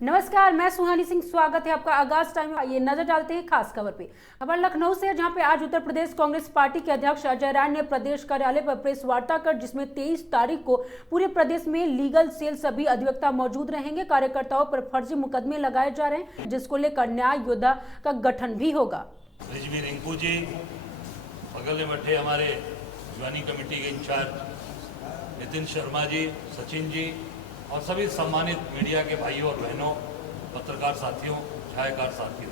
नमस्कार, मैं सुहानी सिंह। स्वागत है आपका आगाज टाइम में। ये नजर डालते हैं खास खबर पे। खबर लखनऊ से है, जहां पे आज उत्तर प्रदेश कांग्रेस पार्टी के अध्यक्ष अजय राय ने प्रदेश कार्यालय पर प्रेस वार्ता कर, जिसमें 23 तारीख को पूरे प्रदेश में लीगल सेल सभी अधिवक्ता मौजूद रहेंगे। कार्यकर्ताओं पर फर्जी मुकदमे लगाए जा रहे हैं, जिसको लेकर न्याय योद्धा का गठन भी होगा। रिंकू जी, बगल में बैठे हमारे ज्वाइनिंग कमेटी के इंचार्ज नितिन शर्मा जी, सचिन जी और सभी सम्मानित मीडिया के भाइयों और बहनों, पत्रकार साथियों, छायाकार साथियों,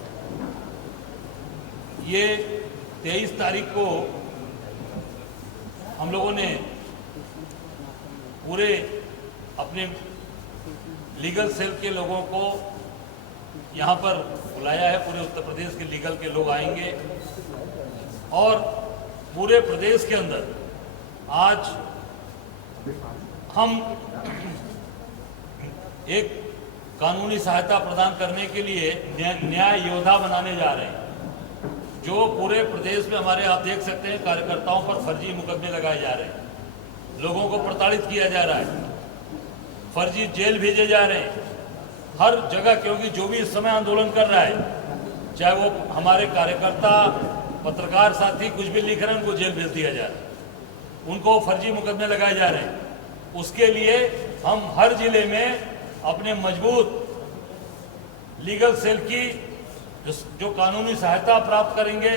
ये 23 तारीख को हम लोगों ने पूरे अपने लीगल सेल के लोगों को यहाँ पर बुलाया है। पूरे उत्तर प्रदेश के लीगल के लोग आएंगे और पूरे प्रदेश के अंदर आज हम एक कानूनी सहायता प्रदान करने के लिए न्याय योद्धा बनाने जा रहे हैं। जो पूरे प्रदेश में हमारे, आप देख सकते हैं, कार्यकर्ताओं पर फर्जी मुकदमे लगाए जा रहे हैं, लोगों को प्रताड़ित किया जा रहा है, फर्जी जेल भेजे जा रहे हैं हर जगह। क्योंकि जो भी इस समय आंदोलन कर रहा है, चाहे वो हमारे कार्यकर्ता, पत्रकार साथी कुछ भी लिख रहे हैं, उनको जेल भेज दिया जा रहा है, उनको फर्जी मुकदमे लगाए जा रहे हैं। उसके लिए हम हर जिले में अपने मजबूत लीगल सेल की जो कानूनी सहायता प्राप्त करेंगे,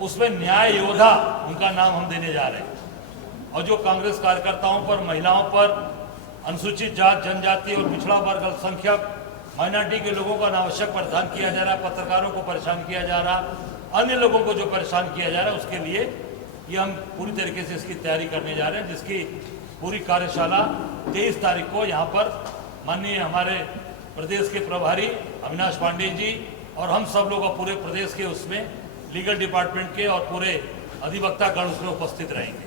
उसमें न्याय योद्धा उनका नाम हम देने जा रहे हैं। और जो कांग्रेस कार्यकर्ताओं पर, महिलाओं पर, अनुसूचित जात, जनजाति और पिछड़ा वर्ग, अल्पसंख्यक, माइनॉरिटी के लोगों का अनावश्यक परेशान किया जा रहा है, पत्रकारों को परेशान किया जा रहा, अन्य लोगों को जो परेशान किया जा रहा है, उसके लिए ये हम पूरी तरीके से इसकी तैयारी करने जा रहे हैं, जिसकी पूरी कार्यशाला 23 तारीख को यहाँ पर माननीय हमारे प्रदेश के प्रभारी अविनाश पांडे जी और हम सब लोग पूरे प्रदेश के उसमें लीगल डिपार्टमेंट के और पूरे अधिवक्ता गण उसमें उपस्थित रहेंगे।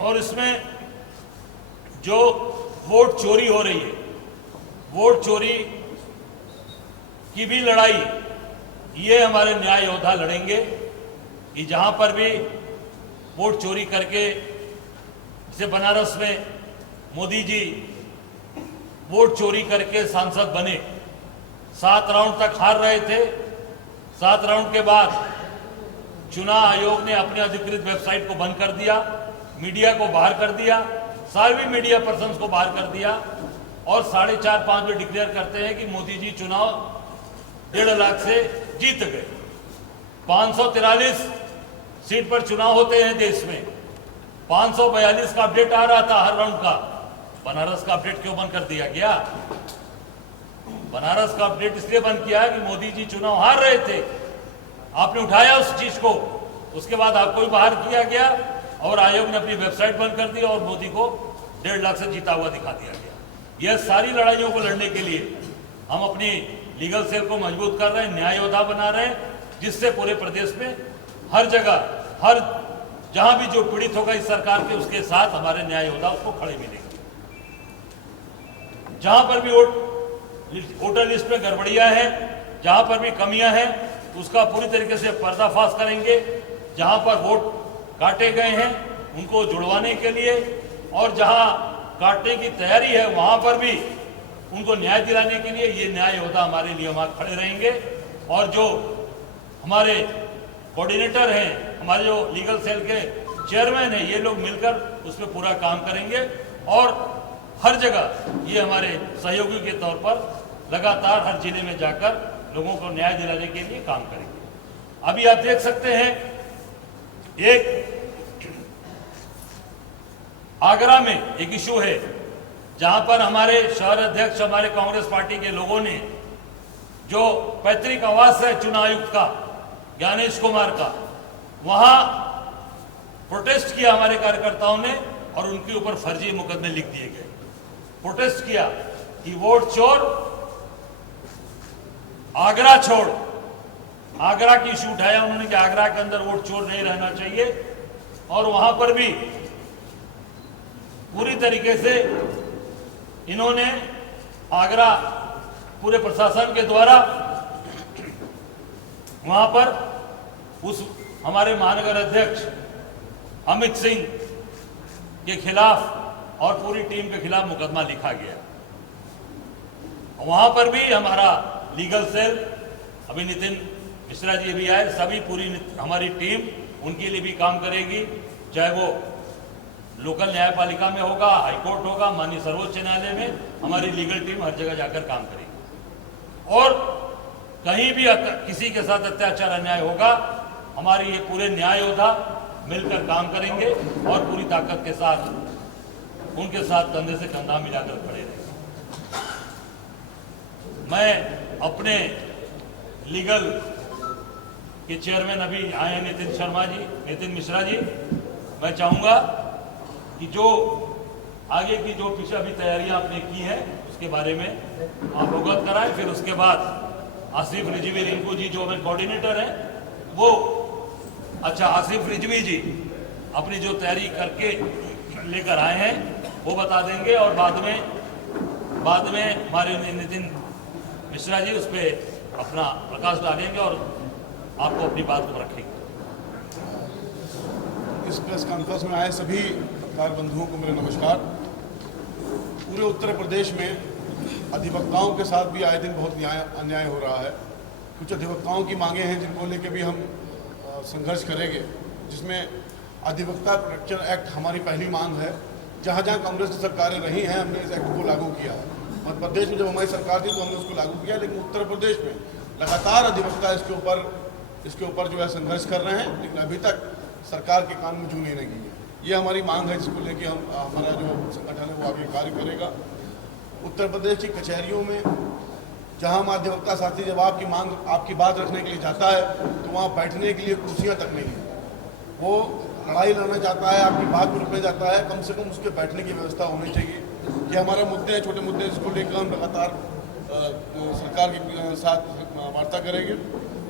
और इसमें जो वोट चोरी हो रही है, वोट चोरी की भी लड़ाई ये हमारे न्याय योद्धा लड़ेंगे कि जहां पर भी वोट चोरी करके, जैसे बनारस में मोदी जी वोट चोरी करके सांसद बने, 7 राउंड तक हार रहे थे। 7 राउंड के बाद चुनाव आयोग ने अपने अधिकृत वेबसाइट को बंद कर दिया, मीडिया को बाहर कर दिया, सारे मीडिया पर्सन्स को बाहर कर दिया और 4.5-5 में डिक्लेयर करते हैं कि मोदी जी चुनाव 1.5 लाख से जीत गए। 543 सीट पर चुनाव होते हैं देश में, 542 का अपडेट आ रहा था हर राउंड का। बनारस का अपडेट क्यों बंद कर दिया गया? बनारस का अपडेट इसलिए बंद किया कि मोदी जी चुनाव हार रहे थे, आपने उठाया उस चीज को, उसके बाद आपको भी बाहर किया गया और आयोग ने अपनी वेबसाइट बंद कर दी और मोदी को 1.5 लाख से जीता हुआ दिखा दिया गया। यह सारी लड़ाइयों को लड़ने के लिए हम अपनी लीगल सेल को मजबूत कर रहे हैं, न्याय योद्धा बना रहे हैं, जिससे पूरे प्रदेश में हर जगह, हर जहां भी जो पीड़ित होगा इस सरकार के, उसके साथ हमारे न्याय योद्धा उसको खड़े मिलेंगे। जहां पर भी वोटर लिस्ट में गड़बड़ियां हैं, जहां पर भी कमियां हैं, उसका पूरी तरीके से पर्दाफाश करेंगे। जहां पर वोट काटे गए हैं उनको जुड़वाने के लिए, और जहां काटने की तैयारी है वहां पर भी उनको न्याय दिलाने के लिए ये न्याय योद्धा हमारे लिए वहां खड़े रहेंगे। और जो हमारे कोऑर्डिनेटर हैं, हमारे जो लीगल सेल के चेयरमैन हैं, ये लोग मिलकर उस पर पूरा काम करेंगे और हर जगह ये हमारे सहयोगी के तौर पर लगातार हर जिले में जाकर लोगों को न्याय दिलाने के लिए काम करेंगे। अभी आप देख सकते हैं, एक आगरा में एक इशू है जहां पर हमारे शहर अध्यक्ष, हमारे कांग्रेस पार्टी के लोगों ने जो पैतृक आवास है चुनाव आयुक्त का, ज्ञानेश कुमार का, वहां प्रोटेस्ट किया हमारे कार्यकर्ताओं ने और उनके ऊपर फर्जी मुकदमे लिख दिए गए। प्रोटेस्ट किया कि वोट चोर, आगरा छोड़। आगरा की इशू उठाया उन्होंने कि आगरा के अंदर वोट चोर नहीं रहना चाहिए, और वहां पर भी पूरी तरीके से इन्होंने आगरा पूरे प्रशासन के द्वारा वहां पर उस हमारे महानगर अध्यक्ष अमित सिंह के खिलाफ और पूरी टीम के खिलाफ मुकदमा लिखा गया। वहां पर भी हमारा लीगल सेल, अभी नितिन मिश्रा जी भी आए, सभी पूरी हमारी टीम उनके लिए भी काम करेगी, चाहे वो लोकल न्यायपालिका में होगा, हाईकोर्ट होगा, माननीय सर्वोच्च न्यायालय में, हमारी लीगल टीम हर जगह जाकर काम करेगी। और कहीं भी किसी के साथ अत्याचार अन्याय होगा, हमारे ये पूरे न्याय योद्धा मिलकर काम करेंगे और पूरी ताकत के साथ उनके साथ कंधे से कंधा मिलाकर खड़े रहेंगे। मैं अपने लीगल के चेयरमैन अभी आए हैं नितिन मिश्रा जी, मैं चाहूंगा कि जो आगे की जो पीछे अभी तैयारियां आपने की हैं उसके बारे में आप अवगत कराएं। फिर उसके बाद आसिफ रिजवी रिंकू जी जो हमें कोऑर्डिनेटर हैं वो, अच्छा आसिफ रिजवी जी अपनी जो तैयारी करके लेकर आए हैं वो बता देंगे, और बाद में हमारे नितिन मिश्रा जी उस पर अपना प्रकाश डालेंगे और आपको अपनी बात को रखेंगे। इस प्रेस कॉन्फ्रेंस में आए सभी पत्रकार बंधुओं को मेरा नमस्कार। पूरे उत्तर प्रदेश में अधिवक्ताओं के साथ भी आए दिन बहुत अन्याय हो रहा है। कुछ अधिवक्ताओं की मांगे हैं जिनको लेकर भी हम संघर्ष करेंगे, जिसमें अधिवक्ता प्रोटेक्शन एक्ट हमारी पहली मांग है। जहाँ जहाँ कांग्रेस की सरकारें रही हैं हमने इस एक्ट को लागू किया है। मध्य प्रदेश में जब हमारी सरकार थी तो हमने उसको लागू किया, लेकिन उत्तर प्रदेश में लगातार अधिवक्ता इसके ऊपर जो है संघर्ष कर रहे हैं, लेकिन अभी तक सरकार के कान में जू नहीं लगी है। ये हमारी मांग है, जिसको लेके हमारा जो संगठन है वो आगे कार्य करेगा। उत्तर प्रदेश की कचहरियों में जहां हमारा अधिवक्ता साथी जब आपकी बात रखने के लिए जाता है तो वहां बैठने के लिए कुर्सियां तक नहीं है। वो लड़ाई लड़ना चाहता है, आपकी बात को रुकने जाता है, कम से कम उसके बैठने की व्यवस्था होनी चाहिए। ये हमारे मुद्दे हैं, छोटे मुद्दे, इसको लेकर हम लगातार सरकार के साथ वार्ता करेंगे।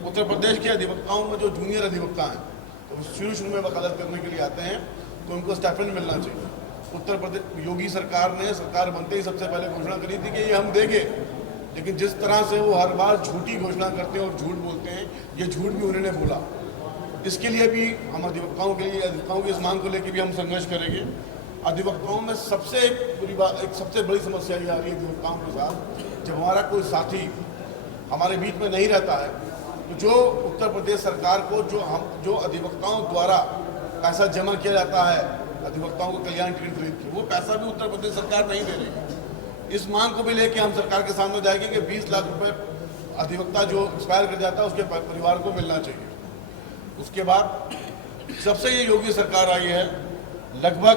उत्तर प्रदेश के अधिवक्ताओं में जो जूनियर अधिवक्ता हैं तो शुरू में वकालत करने के लिए आते हैं तो उनको स्टाइपेंड मिलना चाहिए। उत्तर प्रदेश योगी सरकार ने सरकार बनते ही सबसे पहले घोषणा करी थी कि ये हम देंगे, लेकिन जिस तरह से वो हर बार झूठी घोषणा करते हैं और झूठ बोलते हैं, ये झूठ भी उन्होंने बोला। इसके लिए भी हम अधिवक्ताओं की इस मांग को लेकर भी हम संघर्ष करेंगे। अधिवक्ताओं में सबसे बड़ी समस्या ये आ रही है अधिवक्ताओं के साथ, जब हमारा कोई साथी हमारे बीच में नहीं रहता है तो जो उत्तर प्रदेश सरकार को जो अधिवक्ताओं द्वारा पैसा जमा किया जाता है अधिवक्ताओं को कल्याण टिकट खरीद के, वो पैसा भी उत्तर प्रदेश सरकार नहीं दे रही है। इस मांग को भी लेके हम सरकार के सामने जाएंगे कि 20 लाख रुपए अधिवक्ता जो एक्सपायर कर जाता है उसके परिवार को मिलना चाहिए। उसके बाद सबसे ये योगी सरकार आई है, लगभग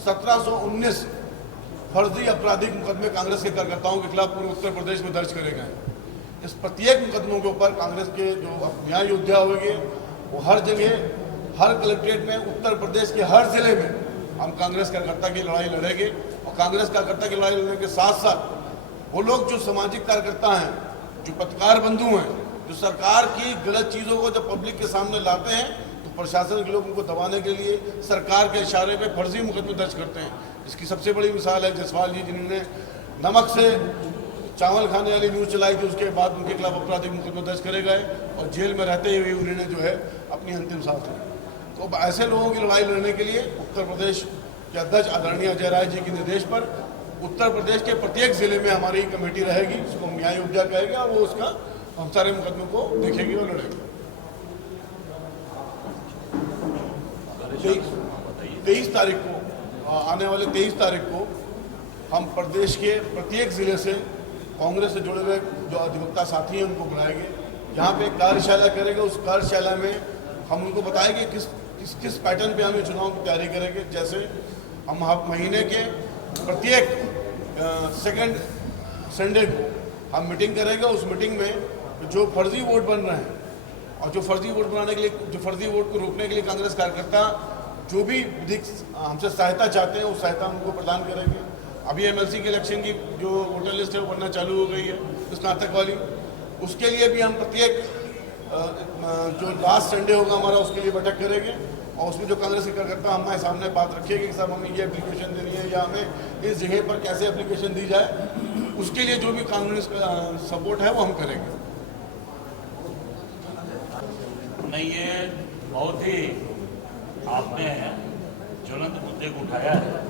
1719 फर्जी आपराधिक मुकदमे कांग्रेस के कार्यकर्ताओं के खिलाफ पूरे उत्तर प्रदेश में दर्ज करे गए। इस प्रत्येक मुकदमों के ऊपर कांग्रेस के जो न्याय योद्धा होंगे वो हर जगह, हर कलेक्ट्रेट में, उत्तर प्रदेश के हर जिले में हम कांग्रेस कार्यकर्ता की लड़ाई लड़ेंगे। और कांग्रेस कार्यकर्ता की लड़ाई लड़ने के साथ साथ वो लोग जो सामाजिक कार्यकर्ता हैं, जो पत्रकार बंधु हैं, जो सरकार की गलत चीज़ों को जब पब्लिक के सामने लाते हैं तो प्रशासन के लोग उनको दबाने के लिए सरकार के इशारे पे फर्जी मुकदमे दर्ज करते हैं। इसकी सबसे बड़ी मिसाल है जसवाल जी, जिन्होंने नमक से चावल खाने वाली न्यूज़ चलाई थी, उसके बाद उनके खिलाफ आपराधिक मुकदमे दर्ज करे गए और जेल में रहते हुए उन्होंने जो है अपनी अंतिम सांस ली। तो ऐसे लोगों की लड़ाई लड़ने के लिए उत्तर प्रदेश के अध्यक्ष आदरणीय अजय राय जी के निर्देश पर उत्तर प्रदेश के प्रत्येक जिले में हमारी कमेटी रहेगी, जिसको हम न्याय योद्धा कहेंगे, और वो उसका हम सारे मुकदमों को देखेंगे और लड़ेंगे। 23 तारीख को, आने वाले 23 तारीख को हम प्रदेश के प्रत्येक जिले से कांग्रेस से जुड़े हुए जो अधिवक्ता साथी हैं उनको बुलाएंगे, यहाँ पे कार्यशाला करेंगे। उस कार्यशाला में हम उनको बताएंगे किस पैटर्न पे हमें चुनाव की तैयारी करेंगे। जैसे हम महीने के प्रत्येक सेकंड संडे को हम मीटिंग करेंगे। उस मीटिंग में जो फर्जी वोट बन रहे हैं और जो फर्जी वोट बनाने के लिए, जो फर्जी वोट को रोकने के लिए कांग्रेस कार्यकर्ता जो भी विधिक हमसे सहायता चाहते हैं उस सहायता हम उनको प्रदान करेंगे। अभी एमएलसी के इलेक्शन की जो वोटर लिस्ट है वो बनना चालू हो गई है स्नातक वाली, उसके लिए भी हम प्रत्येक जो लास्ट संडे होगा हमारा उसके लिए बैठक करेंगे और उसमें जो कांग्रेस के कार्यकर्ता हमारे सामने बात रखेंगे कि साहब हमें ये एप्लीकेशन देनी है या हमें इस जगह पर कैसे एप्लीकेशन दी जाए, उसके लिए जो भी कानूनी सपोर्ट है वो हम करेंगे। नहीं, ये बहुत ही आपने ज्वलंत मुद्दे को उठाया है।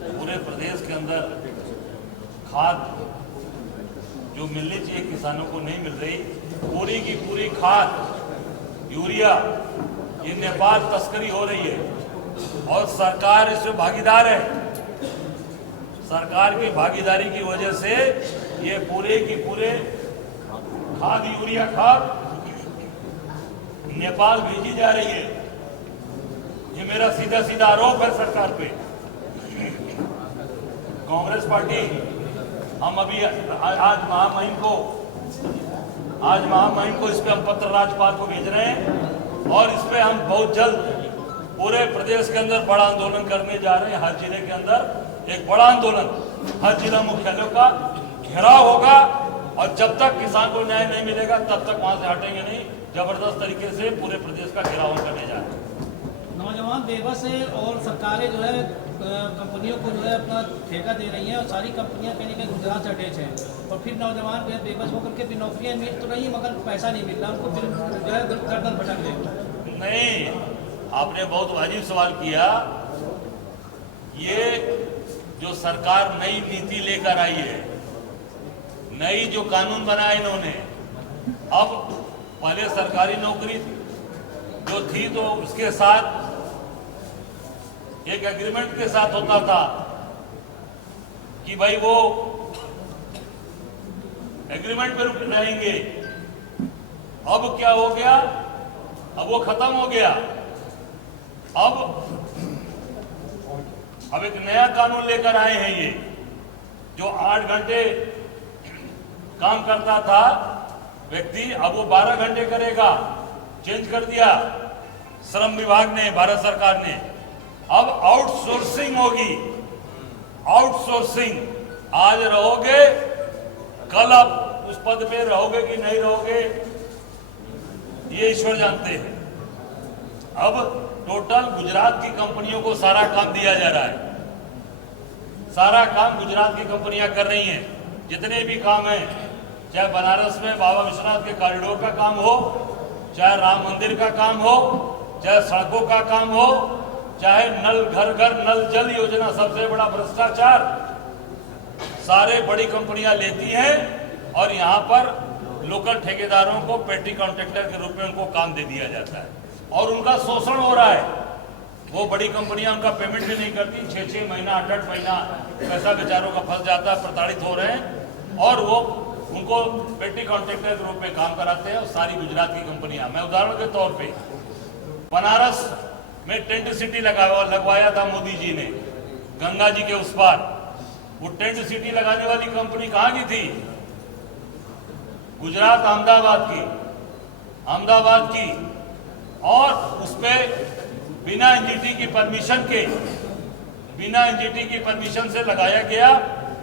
पूरे प्रदेश के अंदर खाद जो मिलनी चाहिए किसानों को नहीं मिल रही। पूरी की पूरी खाद यूरिया ये नेपाल तस्करी हो रही है और सरकार इसमें भागीदार है। सरकार की भागीदारी की वजह से ये पूरे की पूरे खाद यूरिया खाद नेपाल भेजी जा रही है। ये मेरा सीधा सीधा आरोप है सरकार पे। कांग्रेस पार्टी हम अभी आज महामहिम को इस पे हम पत्र राज्यपाल को भेज रहे हैं और इस पे हम बहुत जल्द पूरे प्रदेश के अंदर बड़ा आंदोलन करने जा रहे हैं। हर जिले के अंदर एक बड़ा आंदोलन, हर जिला मुख्यालयों का घेराव होगा और जब तक किसान को न्याय नहीं मिलेगा तब तक वहां से हटेंगे नहीं। जबरदस्त तरीके से पूरे प्रदेश का घेराव करने जा रहे हैं। नौजवान बेबस है और सरकारें जो है कंपनियों को जो है अपना ठेका दे रही हैं और सारी कंपनियां कहीं ना कहीं गुजरात से अटैच हैं और फिर नौजवान जो है बेबस होकर के फिर नौकरियां मिल तो रही है मगर पैसा नहीं मिल रहा उनको, फिर जो है गर्दन भटक रहे। नहीं, आपने बहुत वाजिब सवाल किया। ये जो सरकार नई नीति लेकर आई है, नई जो कानून बनाया इन्होंने, अब पहले सरकारी नौकरी जो थी तो उसके साथ एक एग्रीमेंट के साथ होता था कि भाई वो एग्रीमेंट पे रुक रहेंगे। अब क्या हो गया? अब वो खत्म हो गया। अब एक नया कानून लेकर आए हैं ये, जो 8 घंटे काम करता था व्यक्ति अब वो 12 घंटे करेगा। चेंज कर दिया श्रम विभाग ने, भारत सरकार ने। अब आउटसोर्सिंग होगी। आउटसोर्सिंग, आज रहोगे कल आप उस पद पे रहोगे कि नहीं रहोगे ये ईश्वर जानते हैं। अब टोटल गुजरात की कंपनियों को सारा काम दिया जा रहा है। सारा काम गुजरात की कंपनियां कर रही हैं। जितने भी काम हैं, चाहे बनारस में बाबा विश्वनाथ के कॉरिडोर का काम हो, चाहे राम मंदिर का काम हो, चाहे सड़कों का काम हो, चाहे नल घर घर नल जल योजना, सबसे बड़ा भ्रष्टाचार, सारे बड़ी कंपनियां लेती हैं और यहाँ पर लोकल ठेकेदारों को पेटी कॉन्ट्रैक्टर के रूप में उनको काम दे दिया जाता है और उनका शोषण हो रहा है। वो बड़ी कंपनियां उनका पेमेंट भी नहीं करती। 6-6 महीना 8-8 महीना पैसा बेचारों का फंस जाता है, प्रताड़ित हो रहे हैं और वो उनको पेटी कॉन्ट्रैक्टर के रूप में काम कराते हैं। और सारी गुजरात की कंपनियां, मैं उदाहरण के तौर पे बनारस में टेंट सिटी लगवाया था मोदी जी ने, गंगा जी के उस पार। वो टेंट सिटी लगाने वाली कंपनी कहाँ की थी? गुजरात अहमदाबाद की। और उसपे बिना एनजीटी की परमिशन से लगाया गया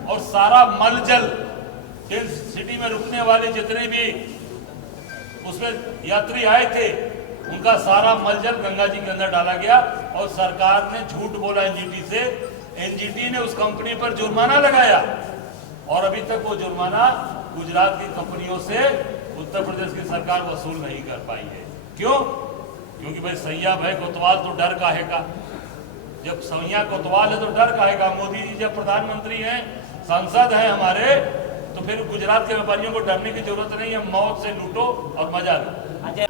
और सारा मलजल टेंट सिटी में रुकने वाले जितने भी उसमें यात्री आए थे उनका सारा मलजल गंगा जी के अंदर डाला गया और सरकार ने झूठ बोला एनजीटी से। एनजीटी ने उस कंपनी पर जुर्माना लगाया और अभी तक वो जुर्माना गुजरात की कंपनियों से उत्तर प्रदेश की सरकार वसूल नहीं कर पाई है। क्यों? क्योंकि भाई सैया भाई कोतवाल तो डर काहे का। जब सैया कोतवाल है तो डर काहे का। मोदी जी जब प्रधानमंत्री हैं, सांसद हैं हमारे, तो फिर गुजरात के व्यापारियों को डरने की जरूरत नहीं है। मौत से लूटो और मजा लो।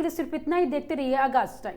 सिर्फ इतना ही देखते रहिए आगाज टाइम।